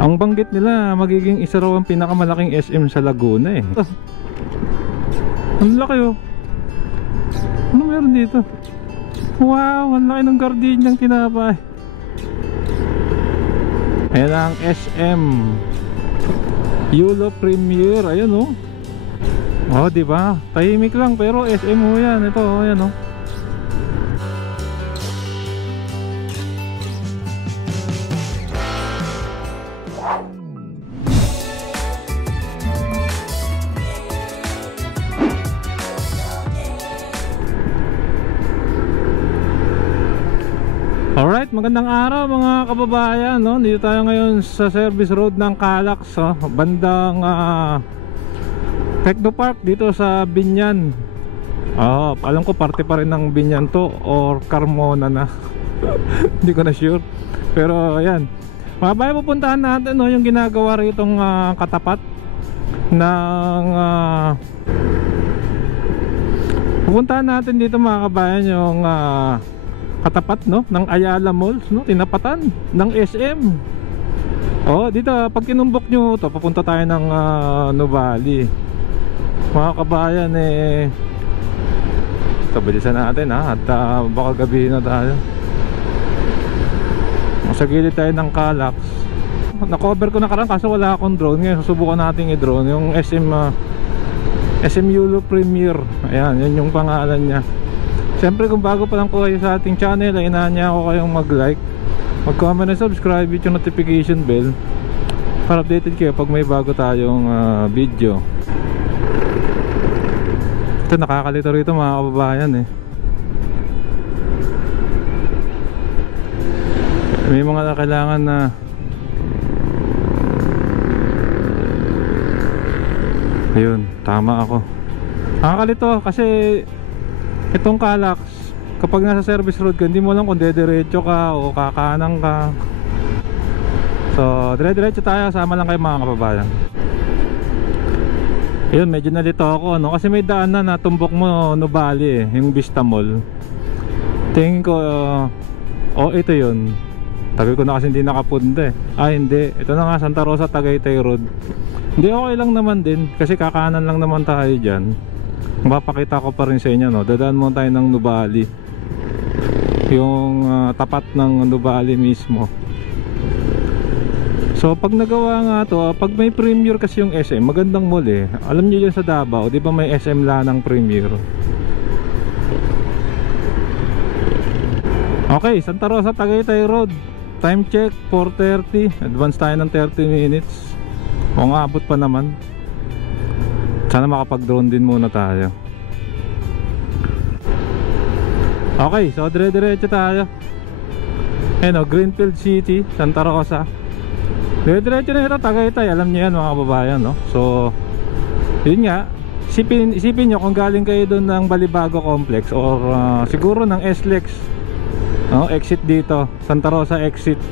Ang banggit nila magiging isa raw ang pinakamalaking SM sa Laguna eh. Ang laki oh. Ano meron dito? Wow, ang laki ng gardeniang tinapay. Ayan ang SM Yulo Premier. Ayan oh. Oh, diba? Tahimik lang pero SM ho yan. Ito oh, ayan oh. Alright, magandang araw mga kababayan, no? Dito tayo ngayon sa service road ng Calax, oh, bandang Techno Park dito sa Binyan. Oh, alam ko parte pa rin ng Binyan to or Carmona na. Hindi ko na sure. Pero ayan, mga bayan, pupuntahan natin no, yung ginagawa ritong katapat ng pupuntahan natin dito mga kabayan yung katapat no ng Ayala Malls, no, tinapatan ng SM. Oh, dito pag kinumbok nyo to, papunta tayo ng Nuvali. Mga kabayan eh, tabilisan natin ha, at baka gabi na tayo. Sa gilid tayo ng Calax. Na-cover ko na karang kaso wala akong drone. Ngayon susubukan natin i-drone yung SM Yulo Premier. Ayan, yun yung pangalan niya. Siyempre kung bago pa lang po kayo sa ating channel, ay inahan niya ako kayong mag-like, mag-comment and subscribe with yung notification bell para updated kayo pag may bago tayong video. Ito, nakakalito rito mga kababayan eh. May mga kailangan na ayun, tama ako. Nakakalito kasi itong Calax, kapag nasa service road ka, hindi mo alam kung dediretso ka o kakanan ka. So, dire-diretso tayo, sama lang kayo mga kababayan. Ayun, medyo nalito ako, no? Kasi may daan na natumbok mo Nuvali eh, yung Vista Mall. Tingin ko, ito yun. Tagal ko na kasi hindi nakapunta eh. Hindi, ito na nga, Santa Rosa, Tagaytay Road. Hindi, okay lang naman din, kasi kakanan lang naman tayo dyan. Mapapakita ko pa rin sa inyo, no? Dadaan mo tayo ng Nuvali, yung tapat ng Nuvali mismo. So pag nagawa nga to, pag may Premier kasi yung SM, magandang mall eh. Alam nyo dyan sa Davao, di ba may SM Lanang Premier? Okay, Santa Rosa, Tagaytay Road. Time check 4:30. Advance tayo ng 30 minutes. Kung aabot pa naman, sana makapag-drone din muna tayo. Okay, so dire-diretso tayo. Ayan o, Greenfield City, Santa Rosa. Dire-diretso na ito, Tagaytay. Alam niyo yan mga kababayan, no? So, yun nga, isipin nyo kung galing kayo doon ng Balibago Complex or siguro ng SLEX, no? Exit dito, Santa Rosa exit,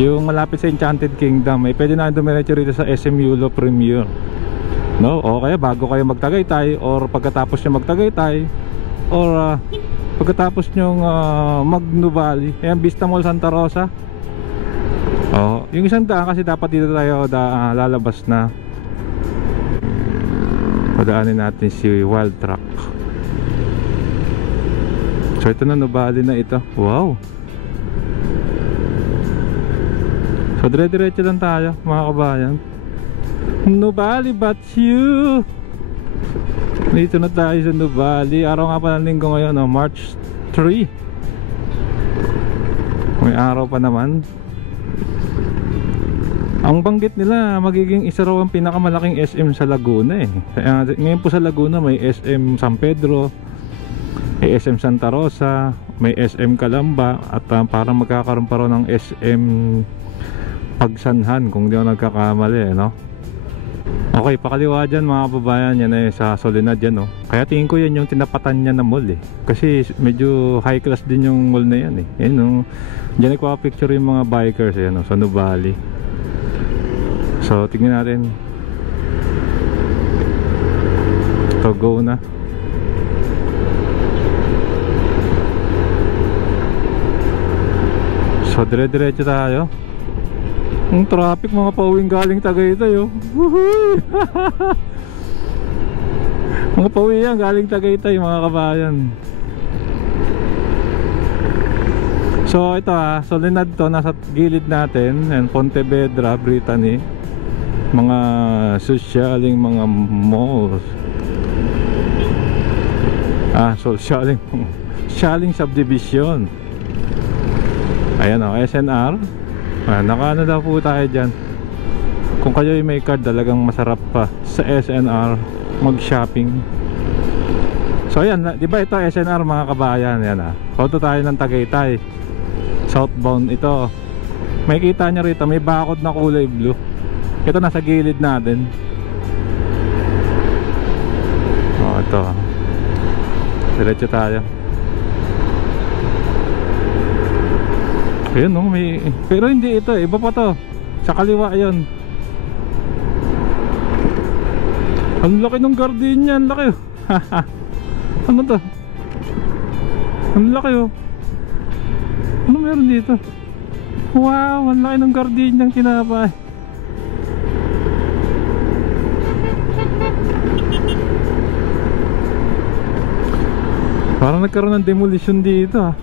yung malapit sa Enchanted Kingdom, pwede na dumiretso rito sa SM Yulo Premier, no? O kaya bago kayo magtagaytay or pagkatapos nyo magtagaytay or pagkatapos nyong mag-Nuvali. Ayan, Vista Mall Santa Rosa. Yung isang daan kasi dapat dito tayo lalabas na. Padaanin natin si Wild Truck. So ito na, Nuvali na ito. Wow. So dire-diretso lang tayo mga kabayan. Nuvali but you. Dito na tayo sa Nuvali. Araw nga pa ng linggo ngayon, no? March 3. May araw pa naman. Ang banggit nila magiging isa raw ang pinakamalaking SM sa Laguna eh. Ngayon po sa Laguna may SM San Pedro, may SM Santa Rosa, may SM Calamba, at parang magkakaroon pa rin ng SM Pagsanhan kung di ako nagkakamali, no? Okay, pakaliwa dyan mga kababayan, yan ay sa Soledad yan, no? Kaya tingin ko yan yung tinapatan niya na mall eh. Kasi medyo high class din yung mall na yan eh. Yan, no? Diyan nagpapicture yung mga bikers eh, no? Sa Nuvali. So tingnan natin. So go na. So dire-diretso tayo. Ang traffic, mga pauwing galing Tagaytay, oh. Woohoo! Mga pauwi yan galing Tagaytay, mga kabayan. So ito Soledad to, nasa gilid natin. And Pontevedra, Brittany. Mga sosyaling mga malls. Sosyaling subdivision. Ayan o, SNR. Nakaano daw po tayo dyan. Kung kayo may card, talagang masarap pa sa SNR mag-shopping. So ayan, di ba ito SNR, mga kabayan. Yan Punta tayo ng Tagaytay, southbound ito. May kita nyo rito, may bakod na kulay blue. Ito nasa gilid natin. Ito. Diretso tayo. Ayun may... Pero hindi ito, iba pa to. Sa kaliwa yun. Ang laki ng gardenia, ang laki. Ano to? Ang laki Ano meron dito? Wow, ang laki ng gardenia ng tinapay. Parang nagkaroon ng demolition dito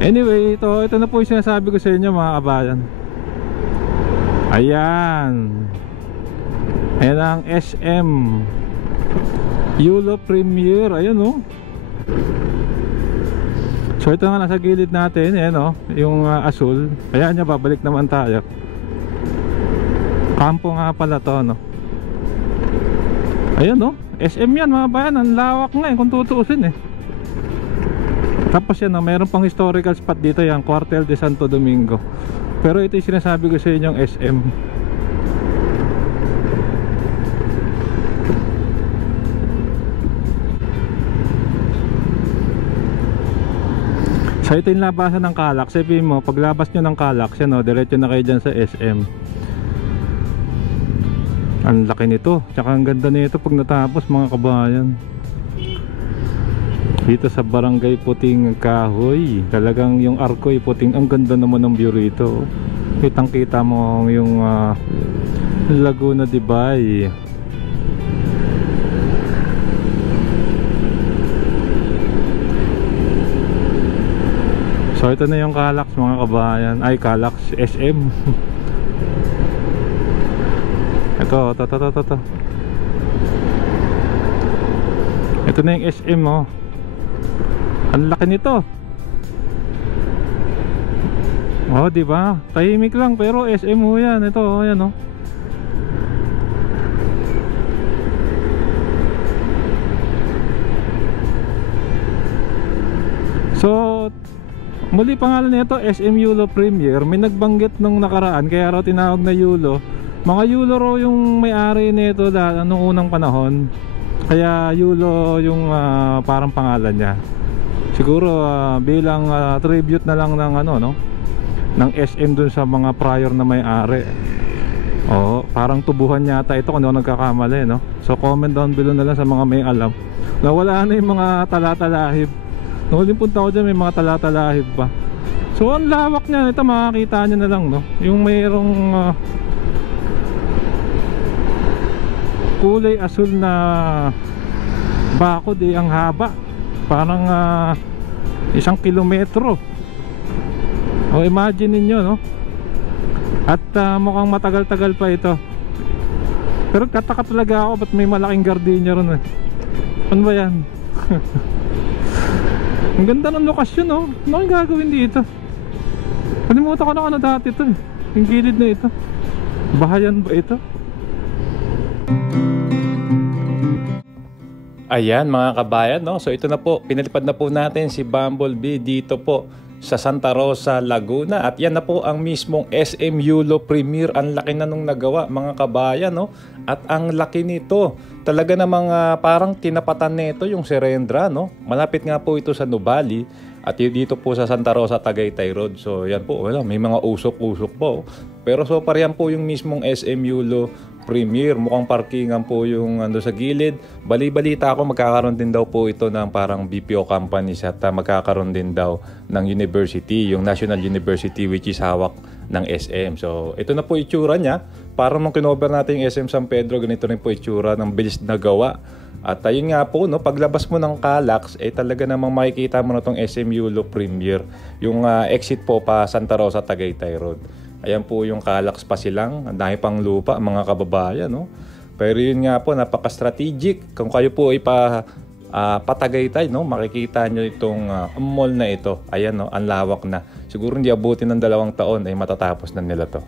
Anyway, ito na po yung sinasabi ko sa inyo, mga kabayan. Ayan. Ayan ang SM Yulo Premier. Ayan So ito nga nasa gilid natin. Ayan yung asul. Ayan niya, babalik naman tayo. Kampo nga pala to Ayan SM yan, mga bayan. Ang lawak nga kung tutuusin Tapos yan mayroon pang historical spot dito, yung Cuartel de Santo Domingo. Pero ito yung sinasabi ko sa inyong SM. So ito yung labasan ng Calax. Sabihin mo, paglabas nyo ng Calax yan diretso na kayo dyan sa SM. Ang laki nito, tsaka ang ganda nito pag natapos, mga kabayan. Dito sa Barangay Puting Kahoy, talagang yung Arcoy Puting, ang ganda naman ng view rito. Kitang kita mo yung Laguna de Bay. So ito na yung Calax, mga kabayan. Ay, Calax SM. Ito. Ito na yung SM Ang laki nito. Di ba? Tahimik lang pero SM yan. Ito, ayan So, muli pangalan nito SM Yulo Premier. May nagbanggit nung nakaraan kaya raw tinawag na Yulo. Mga Yulo raw yung may-ari nito noong unang panahon. Kaya Yulo yung parang pangalan niya. Siguro bilang tribute na lang ng ng SM dun sa mga prior na may-ari. Parang tubuhan yata ito kung ano nagkakamali So comment down below na lang sa mga may alam. Nawala na yung mga talatalahib. Nung huling punta ko dyan, may mga talatalahib pa. So ang lawak niya, ito makakita nyo na lang yung mayroong kulay asul na bakod ang haba. Parang 1 kilometro. Imagine ninyo At mukhang matagal-tagal pa ito. Pero kataka talaga ako, ba't may malaking gardenia ron Ano ba yan? Ang ganda ng lokasyon Ano ang gagawin dito? Kalimutan ko na dati ito Yung gilid na ito. Bahayan ba ito? Ayan, mga kabayan So ito na po, pinalipad na po natin si Bumblebee dito po sa Santa Rosa, Laguna. At yan na po ang mismong SM Yulo Premier. Ang laki na nung nagawa, mga kabayan At ang laki nito, talaga namang parang tinapatan nito yung Serendra Malapit nga po ito sa Nubali. At dito po sa Santa Rosa, Tagaytay Road. So yan po, may mga usok-usok po. Pero so parehan po yung mismong SM Yulo Premier. Mukhang parkingan po yung ando sa gilid. Bali-balita ako magkakaroon din daw po ito ng parang BPO companies at magkakaroon din daw ng university, yung National University which is hawak ng SM. So ito na po itsura niya. Parang nung kinover natin yung SM San Pedro, ganito rin po itsura ng bilis na gawa. At ayun nga po, no, paglabas mo ng Calax, talaga namang makikita mo na itong SM Yulo Premier. Yung exit po pa Santa Rosa, Tagaytay Road. Ayan po yung Calax pa silang, ang dami pang lupa mga kababayan, no? Pero yun nga po, napaka-strategic. Kung kayo po ay patagaytay, no, makikita nyo itong mall na ito. Ayan, no, ang lawak na. Siguro hindi abutin ng 2 taon ay matatapos na nila to.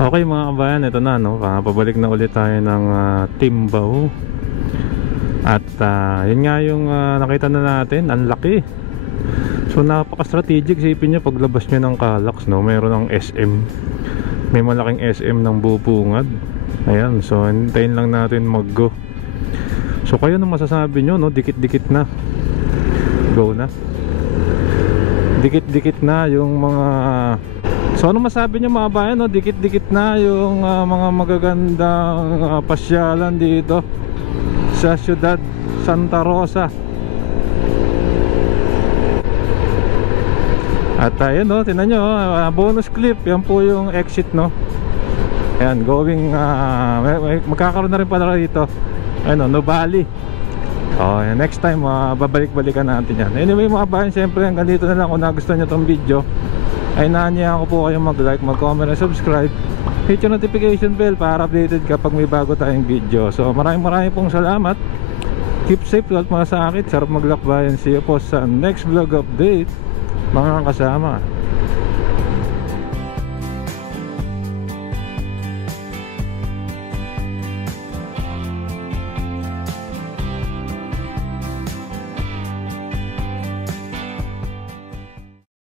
Okay mga kabayan, ito na, no? Pabalik na ulit tayo ng Timbao. At yun nga yung nakita na natin, ang laki. So napaka-strategic, isipin nyo paglabas nyo ng Calax, no? Meron ng SM, may malaking SM ng bubungad. Ayan, so hintayin lang natin mag-go. So kayo nung masasabi nyo, no? Dikit-dikit na. Go na. Dikit-dikit na yung mga... So ano masabi nyo mga bayan, no? Dikit-dikit na yung mga magagandang pasyalan dito sa siyudad Santa Rosa. At ayun, no, tingnan nyo, bonus clip, yan po yung exit, no. Ayan, going, magkakaroon na rin pala rito, ano, Nuvali. Next time, babalik-balikan natin yan. Anyway mga bayan, syempre hanggang dito na lang. Kung nagustuhan nyo tong video, ay naanyahan ko po kayong mag-like, mag-comment, and subscribe. Hit yung notification bell para updated kapag may bago tayong video. So maraming pong salamat. Keep safe, huwag masakit. Sarap maglakbayan. See you po sa next vlog update mga kasama.